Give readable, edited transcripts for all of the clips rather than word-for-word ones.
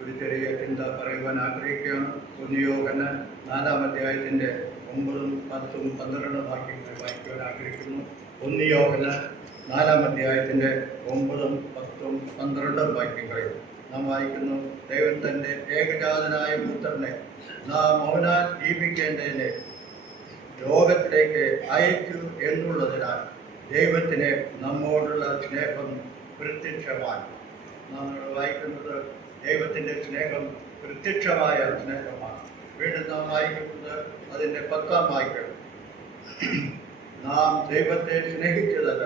ഒരു ചെറിയ ചിന്ത പറയുവാൻ ആഗ്രഹിക്കുകയാണ്. യോഹന്നാൻ 4-ാം അധ്യായത്തിൻ്റെ 9, 10, 12 വാക്യങ്ങൾ വായിക്കുവാൻ ആഗ്രഹിക്കുന്നു. യോഹന്നാൻ 4-ാം അധ്യായത്തിൻ്റെ 9, 10, 12 വാക്യങ്ങളിൽ നാം വായിക്കുന്നു. ദൈവം തൻ്റെ ഏകജാതനായ പുത്രനെ നാം അവനാൽ ജീവിക്കേണ്ടതിനെ ലോകത്തിലേക്ക് അയച്ചു എന്നുള്ളതിനാൽ ദൈവത്തിന് നമ്മോടുള്ള സ്നേഹം പ്രത്യക്ഷമായി. നാം വായിക്കുന്നത് ദൈവത്തിൻ്റെ സ്നേഹം പ്രത്യക്ഷമായ സ്നേഹമാണ്. വീണ്ടും നാം വായിക്കുന്നത് അതിൻ്റെ 10-ാം വാക്യം. നാം ദൈവത്തെ സ്നേഹിച്ചതല്ല,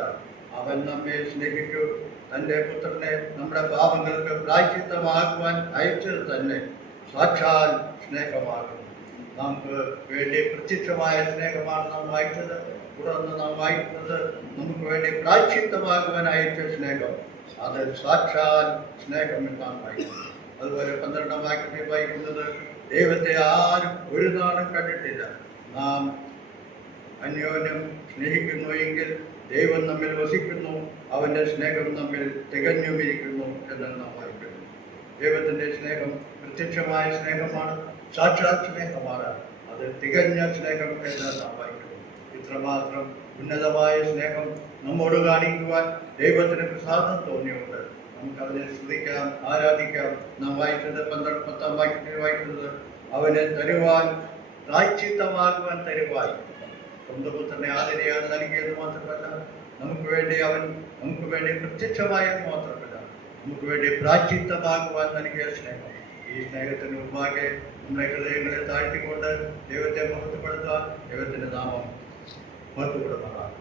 അവൻ നമ്മെ സ്നേഹിച്ചു, തൻ്റെ പുത്രനെ നമ്മുടെ പാപങ്ങൾക്ക് പ്രായശ്ചിത്തമാക്കുവാൻ അയച്ചത് തന്നെ സാക്ഷാൽ സ്നേഹമാകുന്നു. നമുക്ക് വേണ്ടി പ്രത്യക്ഷമായ സ്നേഹമാണ് നാം വായിച്ചത്. തുടർന്ന് നാം വായിക്കുന്നത് നമുക്ക് വേണ്ടി പ്രായശ്ചിത്തമാക്കുവാൻ അയച്ച സ്നേഹം, അത് സാക്ഷാൽ സ്നേഹം എന്നാണ് വായിക്കുന്നത്. അതുപോലെ 12-ാം വാക്യത്തിൽ വായിക്കുന്നത് ദൈവത്തെ ആരും ഒരു നാളും കണ്ടിട്ടില്ല, നാം അന്യോന്യം സ്നേഹിക്കുന്നു എങ്കിൽ ദൈവം നമ്മിൽ വസിക്കുന്നു, അവൻ്റെ സ്നേഹം നമ്മിൽ തികഞ്ഞുമിരിക്കുന്നു എന്ന് നാം വായിക്കുന്നു. ദൈവത്തിൻ്റെ സ്നേഹം പ്രത്യക്ഷമായ സ്നേഹമാണ്, സാക്ഷാത് സ്നേഹമാണ്, അത് തികഞ്ഞ സ്നേഹം എന്ന് നാം വായിക്കുന്നു. ഇത്രമാത്രം ഉന്നതമായ സ്നേഹം നമ്മോട് കാണിക്കുവാൻ ദൈവത്തിന് പ്രസാദം തോന്നിയുണ്ട്. നമുക്ക് അവനെ സ്തുതിക്കാം, ആരാധിക്കാം. നാം വായിച്ചത് 10-ാം വാക്യത്തിൽ വായിക്കുന്നത് അവനെ തരുവാൻ, പ്രായശ്ചിത്തമാകുവാൻ തരുവാൻ സ്വന്തം പുത്രനെ ആദരയാണ് നൽകിയത് മാത്രമല്ല, നമുക്ക് വേണ്ടി പ്രത്യക്ഷമായത് മാത്രമല്ല, നമുക്ക് വേണ്ടി പ്രായശ്ചിത്തമാകുവാൻ നൽകിയ സ്നേഹം. ഈ സ്നേഹത്തിന് മുമ്പാകെ നമ്മുടെ ഹൃദയങ്ങളെ താഴ്ത്തിക്കൊണ്ട് ദൈവത്തെ മഹത്വപ്പെടുത്താൻ ദൈവത്തിൻ്റെ നാമം മഹത്വപ്പെടുന്നതാണ്.